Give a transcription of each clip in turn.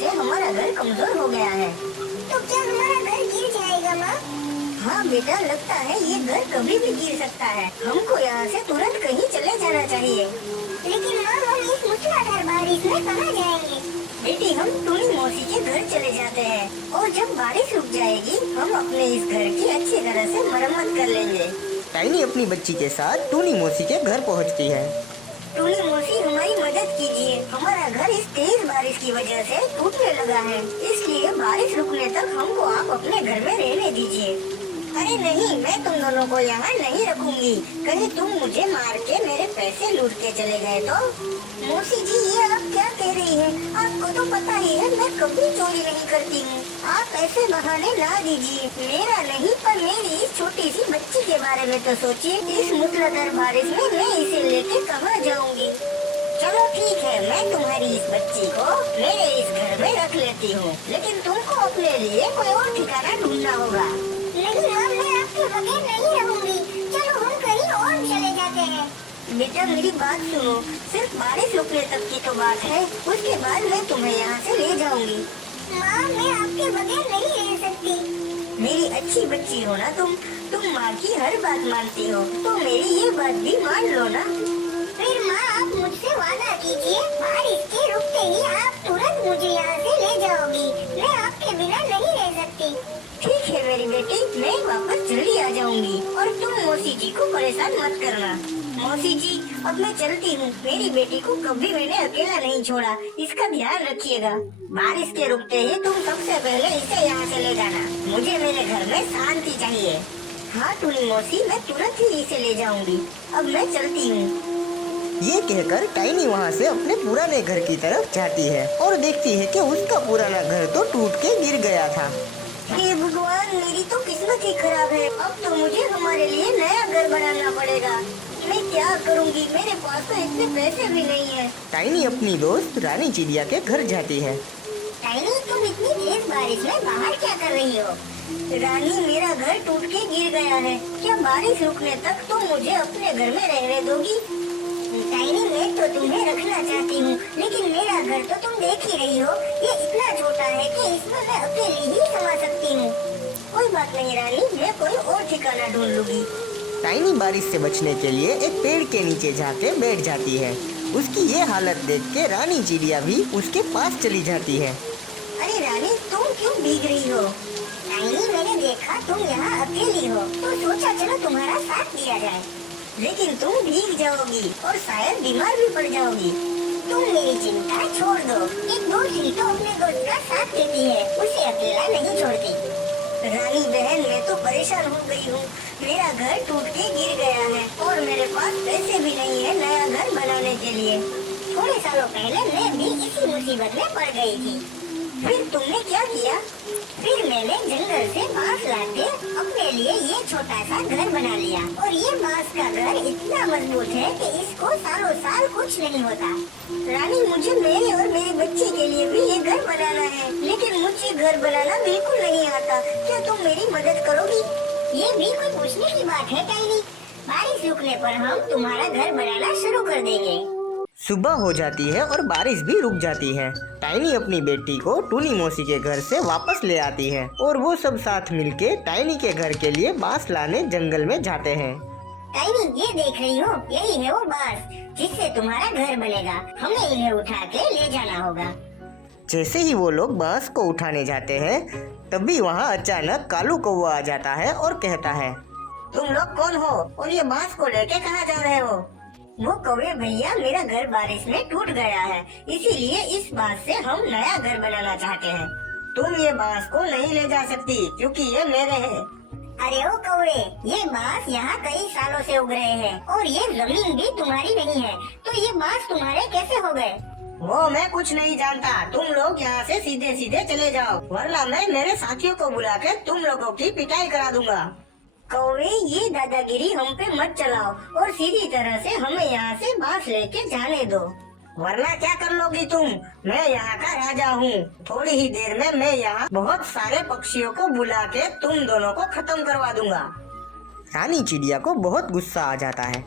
से हमारा घर कमजोर हो गया है। तो क्या हमारा घर गिर जाएगा माँ? हाँ बेटा, लगता है ये घर कभी भी गिर सकता है। हमको यहाँ से तुरंत कहीं चले जाना चाहिए। लेकिन माँ, हम इस मूसलाधार बारिश में कहाँ जाएंगे? बेटी, हम टूनी मौसी के घर चले जाते हैं और जब बारिश रुक जाएगी हम अपने इस घर की अच्छी तरह से मरम्मत कर लेंगे। टाइनी अपनी बच्ची के साथ टूनी मौसी के घर पहुंचती है। टूनी मौसी, हमारी मदद कीजिए। हमारा घर इस तेज बारिश की वजह से टूटने लगा है, इसलिए बारिश रुकने तक हमको आप अपने घर में रहने दीजिए। अरे नहीं, मैं तुम दोनों को यहाँ नहीं रखूंगी। कहीं तुम मुझे मार के मेरे पैसे लूट के चले गए तो? मौसी जी, ये आप क्या कह रही हैं? आपको तो पता ही है मैं कभी चोरी नहीं करती हूँ। आप ऐसे बहाने ना दीजिए। मेरा नहीं पर मेरी इस छोटी सी बच्ची के बारे में तो सोचिए। इस मूसलाधार बारिश में मैं इसे लेके कहाँ जाऊँगी? चलो ठीक है, मैं तुम्हारी इस बच्ची को मेरे इस घर में रख लेती हूँ, लेकिन तुमको अपने लिए कोई और ठिकाना ढूंढना होगा। नहीं माँ, मैं आपके बगैर नहीं रहूंगी। चलो हम कहीं और चले जाते हैं। बेटा, मेरी बात सुनो। सिर्फ बारिश रुकने तक की तो बात है, उसके बाद मैं तुम्हें यहाँ से ले जाऊंगी। माँ, मैं आपके बगैर नहीं रह सकती। मेरी अच्छी बच्ची हो ना तुम माँ की हर बात मानती हो, तो मेरी ये बात भी मान लो ना। फिर माँ, आप मुझसे वादा कीजिए, बारिश के रुकते ही आप तुरंत मुझे यहाँ से ले जाओगी। मैं आपके बिना नहीं रह सकती। ठीक है मेरी बेटी, मैं वापस जल्दी आ जाऊंगी और तुम मौसी जी को परेशान मत करना। मौसी जी, अब मैं चलती हूँ। मेरी बेटी को कभी मैंने अकेला नहीं छोड़ा, इसका ध्यान रखिएगा। बारिश के रुकते ही तुम सबसे पहले इसे यहाँ से ले जाना। मुझे मेरे घर में शांति चाहिए। हाँ टूनी मौसी, मैं तुरंत ही इसे ले जाऊंगी। अब मैं चलती हूँ। ये कहकर टाइनी वहाँ से अपने पुराने घर की तरफ जाती है और देखती है कि उसका पुराना घर तो टूट के गिर गया था। हे भगवान, मेरी तो किस्मत ही खराब है। अब तो मुझे हमारे लिए नया घर बनाना पड़ेगा। मैं क्या करूँगी? मेरे पास तो इतने पैसे भी नहीं है। टाइनी अपनी दोस्त रानी चिड़िया के घर जाती है। टाइनी, तुम इतनी तेज बारिश में बाहर क्या कर रही हो? रानी, मेरा घर टूट के गिर गया है। क्या बारिश रुकने तक तुम मुझे अपने घर में रहने दोगी? टाइनी, मैं तो तुम्हें रखना चाहती हूँ, लेकिन मेरा घर तो तुम देख ही रही हो, ये इतना छोटा है कि इसमें मैं अकेली ही समा सकती हूँ। कोई बात नहीं रानी, मैं कोई और ठिकाना ढूंढ लूंगी। टाइनी बारिश से बचने के लिए एक पेड़ के नीचे जाके बैठ जाती है। उसकी ये हालत देख के रानी चिड़िया भी उसके पास चली जाती है। अरे रानी, तुम क्यों भीग रही हो? टाइनी, मैंने देखा तुम यहाँ अकेली हो, तो सोचा चलो तुम्हारा साथ दिया जाए। लेकिन तुम भीग जाओगी और शायद बीमार भी पड़ जाओगी। तुम मेरी चिंता छोड़ दो। एक दोस्त ही तो अपने दोस्त का साथ देती है, उसे अकेला नहीं छोड़ती। रानी बहन, मैं तो परेशान हो गई हूँ। मेरा घर टूट के गिर गया है और मेरे पास पैसे भी नहीं है नया घर बनाने के लिए। थोड़े सालों पहले मैं भी इसी मुसीबत में पड़ गई थी। फिर तुमने क्या किया? फिर मैंने जंगल से बांस लाके अपने लिए ये छोटा सा घर बना लिया और ये बांस का घर इतना मजबूत है कि इसको सालों साल कुछ नहीं होता। रानी, मुझे मेरे और मेरी बच्ची के लिए भी ये घर बनाना है, लेकिन मुझे घर बनाना बिल्कुल नहीं आता। क्या तुम मेरी मदद करोगी? ये भी कोई पूछने की बात है टाइनी? बारिश रुकने पर हम तुम्हारा घर बनाना शुरू कर देंगे। सुबह हो जाती है और बारिश भी रुक जाती है। टाइनी अपनी बेटी को टूनी मौसी के घर से वापस ले आती है और वो सब साथ मिलके टाइनी के घर के लिए बांस लाने जंगल में जाते हैं। टाइनी, ये देख रही हो, यही है वो बांस जिससे तुम्हारा घर बनेगा। हमें इन्हें उठा के ले जाना होगा। जैसे ही वो लोग बांस को उठाने जाते हैं, तभी वहाँ अचानक कालू कौवा आ जाता है और कहता है, तुम लोग कौन हो और ये बांस को लेके कहाँ जा रहे हो? वो कौवे भैया, मेरा घर बारिश में टूट गया है, इसीलिए इस बांस से हम नया घर बनाना चाहते हैं। तुम ये बांस को नहीं ले जा सकती क्योंकि ये मेरे हैं। अरे ओ कौवे, ये बांस यहाँ कई सालों से उग रहे हैं और ये जमीन भी तुम्हारी नहीं है, तो ये बांस तुम्हारे कैसे हो गए? वो मैं कुछ नहीं जानता। तुम लोग यहाँ से सीधे सीधे चले जाओ, वरना मैं मेरे साथियों को बुला के तुम लोगों की पिटाई करा दूंगा। कौवे, ये दादागिरी हम पे मत चलाओ और सीधी तरह से हमें यहाँ से बांस लेके जाने दो, वरना क्या कर लोगी तुम? मैं यहाँ का राजा हूँ। थोड़ी ही देर में मैं यहाँ बहुत सारे पक्षियों को बुला के तुम दोनों को खत्म करवा दूंगा। रानी चिड़िया को बहुत गुस्सा आ जाता है।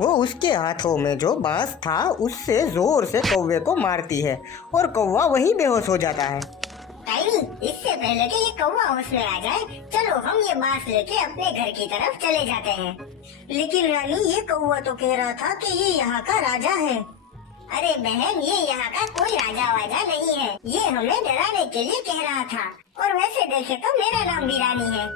वो उसके हाथों में जो बांस था उससे जोर से कौवे को मारती है और कौवा वहीं बेहोश हो जाता है। टाइनी, इससे पहले कि ये कौवा होश में आ जाए, चलो हम ये बांस लेके अपने घर की तरफ चले जाते हैं। लेकिन रानी, ये कौवा तो कह रहा था कि ये यहाँ का राजा है। अरे बहन, ये यहाँ का कोई राजा वाजा नहीं है, ये हमें डराने के लिए कह रहा था। और वैसे देखे तो मेरा नाम भी रानी है।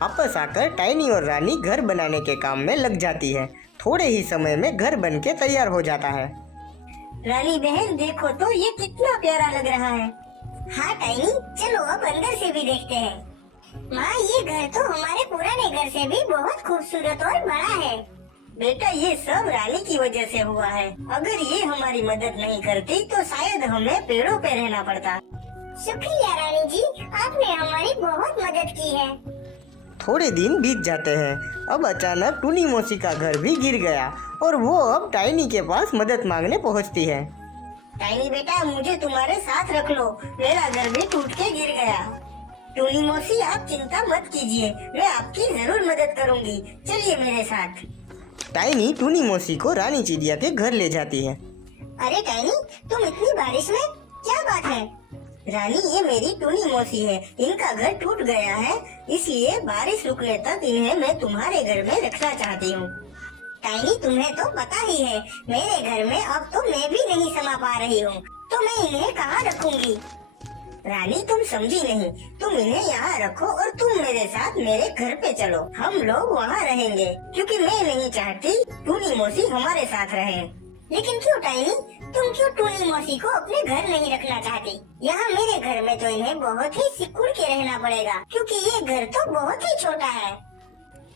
वापस आकर टाइनी और रानी घर बनाने के काम में लग जाती है। थोड़े ही समय में घर बन के तैयार हो जाता है। रानी बहन, देखो तो ये कितना प्यारा लग रहा है। हाँ टाइनी, चलो अब अंदर से भी देखते हैं। माँ, ये घर तो हमारे पुराने घर से भी बहुत खूबसूरत और बड़ा है। बेटा, ये सब रानी की वजह से हुआ है। अगर ये हमारी मदद नहीं करती तो शायद हमें पेड़ों पे रहना पड़ता। शुक्रिया रानी जी, आपने हमारी बहुत मदद की है। थोड़े दिन बीत जाते हैं। अब अचानक टूनी मौसी का घर भी गिर गया और वो अब टाइनी के पास मदद मांगने पहुंचती है। टाइनी बेटा, मुझे तुम्हारे साथ रख लो, मेरा घर भी टूट के गिर गया। टूनी मौसी, आप चिंता मत कीजिए, मैं आपकी जरूर मदद करूंगी। चलिए मेरे साथ। टाइनी टूनी मौसी को रानी चिड़िया के घर ले जाती है। अरे टाइनी, तुम इतनी बारिश में, क्या बात है? रानी, ये मेरी टूनी मौसी है। इनका घर टूट गया है, इसलिए बारिश रुकने तक इन्हें मैं तुम्हारे घर में रखना चाहती हूँ। टाइनी, तुम्हें तो पता ही है, मेरे घर में अब तो मैं भी नहीं समा पा रही हूँ, तो मैं इन्हें कहाँ रखूंगी? रानी, तुम समझी नहीं। तुम इन्हें यहाँ रखो और तुम मेरे साथ मेरे घर पे चलो। हम लोग वहाँ रहेंगे, क्योंकि मैं नहीं चाहती टूनी मौसी हमारे साथ रहे। लेकिन क्यों टाइनी, तुम क्यों टूनी मौसी को अपने घर नहीं रखना चाहती? यहाँ मेरे घर में तो इन्हें बहुत ही सिकुड़ के रहना पड़ेगा, क्योंकि ये घर तो बहुत ही छोटा है।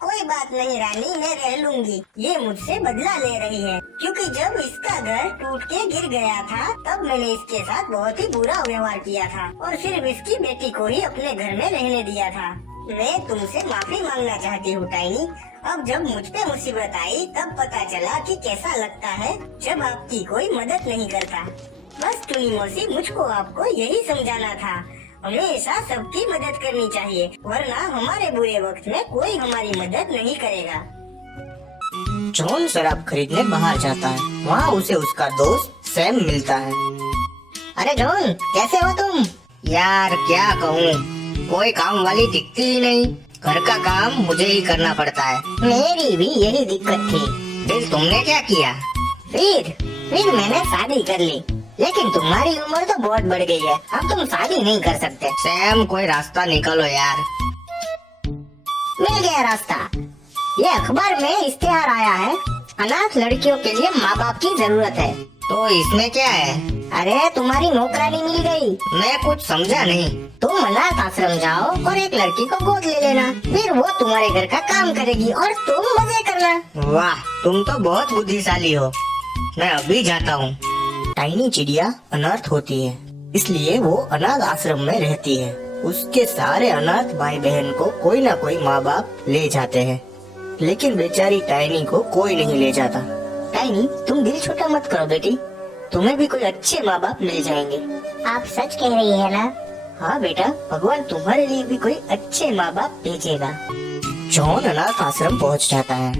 कोई बात नहीं रानी, मैं रह लूंगी। ये मुझसे बदला ले रही है, क्योंकि जब इसका घर टूट के गिर गया था तब मैंने इसके साथ बहुत ही बुरा व्यवहार किया था और सिर्फ इसकी बेटी को ही अपने घर में रहने दिया था। मैं तुमसे माफी मांगना चाहती हूँ टाइनी। अब जब मुझ पे मुसीबत आई तब पता चला कि कैसा लगता है जब आपकी कोई मदद नहीं करता। बस टूनी मौसी, मुझको आपको यही समझाना था, हमेशा सबकी मदद करनी चाहिए, वरना हमारे बुरे वक्त में कोई हमारी मदद नहीं करेगा। जॉन शराब खरीदने बाहर जाता है। वहाँ उसे उसका दोस्त सैम मिलता है। अरे जॉन, कैसे हो तुम? यार क्या कहूँ, कोई काम वाली दिखती ही नहीं। घर का काम मुझे ही करना पड़ता है। मेरी भी यही दिक्कत थी। फिर तुमने क्या किया? फिर मैंने शादी कर ली, लेकिन तुम्हारी उम्र तो बहुत बढ़ गई है, अब तुम शादी नहीं कर सकते। सैम, कोई रास्ता निकालो यार। मिल गया रास्ता। ये अखबार में इश्तेहार आया है, अनाथ लड़कियों के लिए माँ बाप की जरूरत है। तो इसमें क्या है? अरे, तुम्हारी नौकरानी मिल गई। मैं कुछ समझा नहीं। तुम अनाथ आश्रम जाओ और एक लड़की को गोद ले लेना, फिर वो तुम्हारे घर का काम करेगी और तुम मजे करना। वाह, तुम तो बहुत बुद्धिशाली हो। मैं अभी जाता हूँ। टाइनी चिड़िया अनाथ होती है, इसलिए वो अनाथ आश्रम में रहती है। उसके सारे अनाथ भाई बहन को कोई ना कोई माँ बाप ले जाते हैं, लेकिन बेचारी टाइनी को कोई नहीं ले जाता। टाइनी, तुम दिल छोटा मत करो बेटी, तुम्हें भी कोई अच्छे माँ बाप मिल जाएंगे। आप सच कह रही है ना? हाँ बेटा, भगवान तुम्हारे लिए भी कोई अच्छे माँ बाप भेजेगा। जॉन अनाथ आश्रम पहुँच जाता है।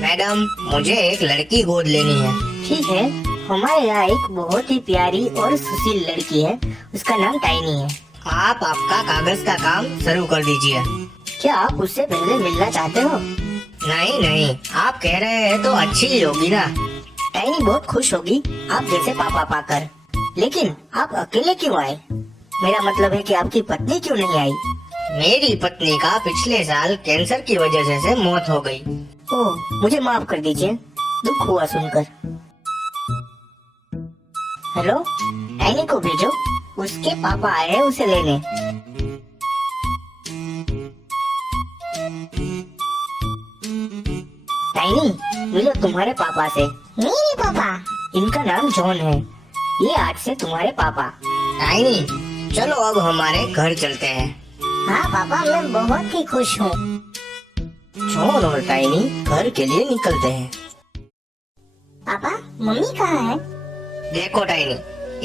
मैडम, मुझे एक लड़की गोद लेनी है। ठीक है, हमारे यहाँ एक बहुत ही प्यारी और सुशील लड़की है, उसका नाम टाइनी है। आप आपका कागज का काम शुरू कर दीजिए। क्या आप उससे पहले मिलना चाहते हो? नहीं नहीं, आप कह रहे हैं तो अच्छी ही होगी ना। टाइनी बहुत खुश होगी आप जैसे पापा पाकर। लेकिन आप अकेले क्यों आए? मेरा मतलब है कि आपकी पत्नी क्यों नहीं आई? मेरी पत्नी का पिछले साल कैंसर की वजह से मौत हो गई। ओह, मुझे माफ कर दीजिए, दुख हुआ सुनकर। हेलो, टाइनी को भेजो, उसके पापा आए हैं उसे लेने। टाइनी, मिलो तुम्हारे पापा से। मेरे पापा? इनका नाम जॉन है, ये आज से तुम्हारे पापा। टाइनी, चलो अब हमारे घर चलते हैं। हाँ पापा, मैं बहुत ही खुश हूँ। जॉन और टाइनी घर के लिए निकलते हैं। पापा, मम्मी कहाँ है? देखो टाइनी,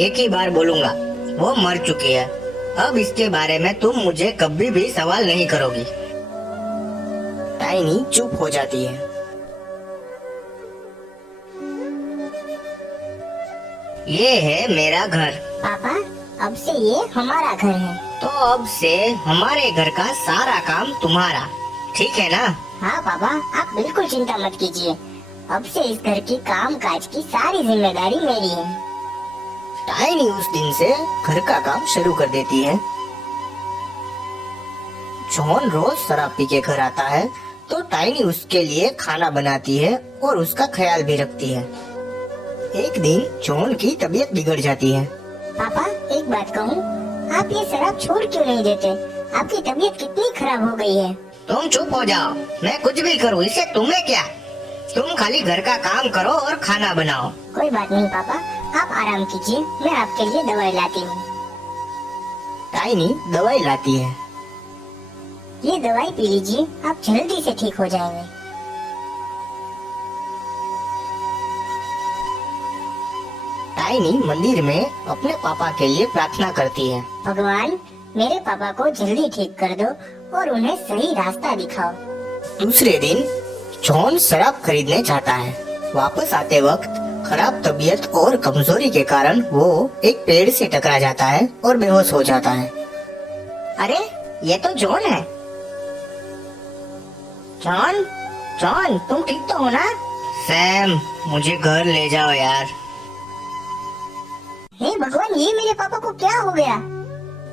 एक ही बार बोलूंगा, वो मर चुकी है। अब इसके बारे में तुम मुझे कभी भी सवाल नहीं करोगी। टाइनी चुप हो जाती है। ये है मेरा घर, पापा अब से ये हमारा घर है। तो अब से हमारे घर का सारा काम तुम्हारा, ठीक है ना? हाँ पापा, आप बिल्कुल चिंता मत कीजिए। अब से इस घर की काम काज की सारी जिम्मेदारी मेरी है। टाइनी उस दिन से घर का काम शुरू कर देती है। जॉन रोज शराब पी के घर आता है तो टाइनी उसके लिए खाना बनाती है और उसका ख्याल भी रखती है। एक दिन जॉन की तबीयत बिगड़ जाती है। पापा एक बात कहूँ, आप ये शराब छोड़ क्यों नहीं देते? आपकी तबीयत कितनी खराब हो गई है। तुम चुप हो जाओ, मैं कुछ भी करूँ इससे तुम्हें क्या? तुम खाली घर का काम करो और खाना बनाओ। कोई बात नहीं पापा, आप आराम कीजिए, मैं आपके लिए दवाई लाती हूँ। टाइनी दवाई लाती है। ये दवाई पी लीजिए, आप जल्दी से ठीक हो जाएंगे। टाइनी मंदिर में अपने पापा के लिए प्रार्थना करती है। भगवान मेरे पापा को जल्दी ठीक कर दो और उन्हें सही रास्ता दिखाओ। दूसरे दिन जॉन शराब खरीदने जाता है। वापस आते वक्त खराब तबीयत और कमजोरी के कारण वो एक पेड़ से टकरा जाता है और बेहोश हो जाता है। अरे ये तो जॉन है। जॉन, जॉन तुम ठीक तो हो ना? सैम मुझे घर ले जाओ यार। हे भगवान, ये मेरे पापा को क्या हो गया?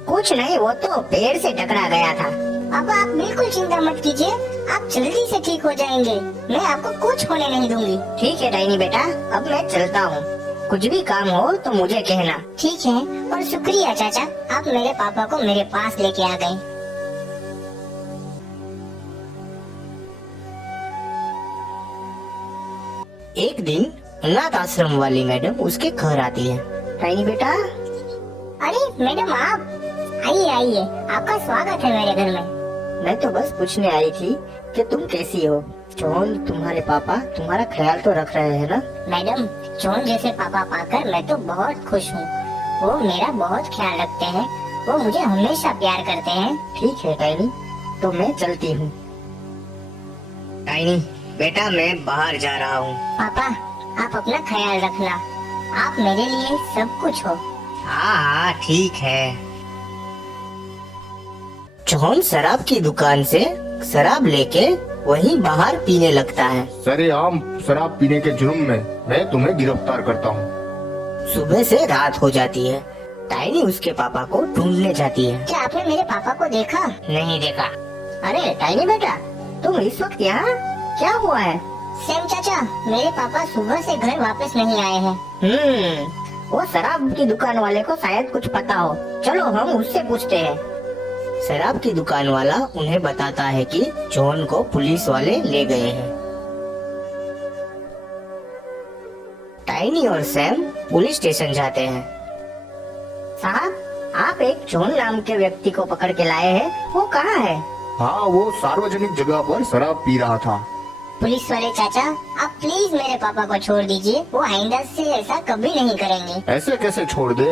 कुछ नहीं, वो तो पेड़ से टकरा गया था। पापा आप बिल्कुल चिंता मत कीजिए, आप जल्दी से ठीक हो जाएंगे। मैं आपको कुछ होने नहीं दूंगी। ठीक है टाइनी बेटा, अब मैं चलता हूँ। कुछ भी काम हो तो मुझे कहना। ठीक है, और शुक्रिया चाचा, आप मेरे पापा को मेरे पास लेके आ गए। एक दिन अनाथ आश्रम वाली मैडम उसके घर आती है। टाइनी बेटा। अरे मैडम आप आइए आइए, आपका स्वागत है मेरे घर में। मैं तो बस पूछने आई थी कि तुम कैसी हो। जॉन तुम्हारे पापा तुम्हारा ख्याल तो रख रहे हैं ना? मैडम जॉन जैसे पापा पाकर मैं तो बहुत खुश हूँ। वो मेरा बहुत ख्याल रखते हैं, वो मुझे हमेशा प्यार करते हैं। ठीक है टाइनी, तो मैं चलती हूँ। टाइनी बेटा मैं बाहर जा रहा हूँ। पापा आप अपना ख्याल रखना, आप मेरे लिए सब कुछ हो। हाँ हाँ ठीक है। जॉन शराब की दुकान से शराब लेके वहीं बाहर पीने लगता है। सरेआम शराब पीने के जुर्म में मैं तुम्हें गिरफ्तार करता हूँ। सुबह से रात हो जाती है। टाइनी उसके पापा को ढूंढने जाती है। क्या आपने मेरे पापा को देखा? नहीं देखा। अरे टाइनी बेटा तुम इस वक्त यहाँ, क्या हुआ है? सैम चाचा, मेरे पापा सुबह से घर वापस नहीं आए हैं। वो शराब की दुकान वाले को शायद कुछ पता हो, चलो हम उससे पूछते हैं। शराब की दुकान वाला उन्हें बताता है कि जॉन को पुलिस वाले ले गए हैं। टाइनी और सैम पुलिस स्टेशन जाते हैं। साहब आप एक जॉन नाम के व्यक्ति को पकड़ के लाए हैं, वो कहाँ है? हाँ वो सार्वजनिक जगह पर शराब पी रहा था। पुलिस वाले चाचा, आप प्लीज मेरे पापा को छोड़ दीजिए, वो आइंदा से ऐसा कभी नहीं करेंगे। ऐसे कैसे छोड़ दे,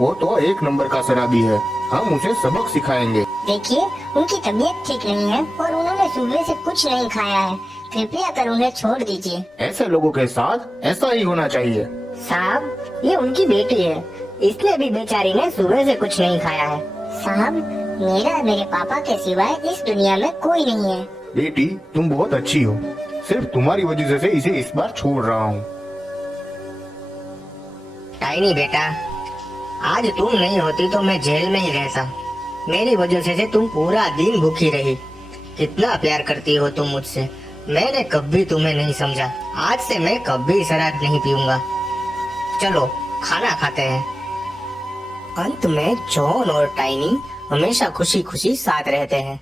वो तो एक नंबर का शराबी है, हम उसे सबक सिखाएंगे। देखिए उनकी तबीयत ठीक नहीं है और उन्होंने सुबह से कुछ नहीं खाया है, कृपया कर उन्हें छोड़ दीजिए। ऐसे लोगों के साथ ऐसा ही होना चाहिए। साहब ये उनकी बेटी है, इसलिए भी बेचारी ने सुबह से कुछ नहीं खाया है। साहब मेरा मेरे पापा के सिवाय इस दुनिया में कोई नहीं है। बेटी तुम बहुत अच्छी हो, सिर्फ तुम्हारी वजह से इसे इस बार छोड़ रहा हूँ। टाइनी बेटा आज तुम नहीं होती तो मैं जेल में ही रहता। मेरी वजह से तुम पूरा दिन भूखी रही। कितना प्यार करती हो तुम मुझसे, मैंने कभी तुम्हें नहीं समझा। आज से मैं कभी शराब नहीं पीऊंगा। चलो खाना खाते हैं। अंत में जॉन और टाइनी हमेशा खुशी खुशी साथ रहते हैं।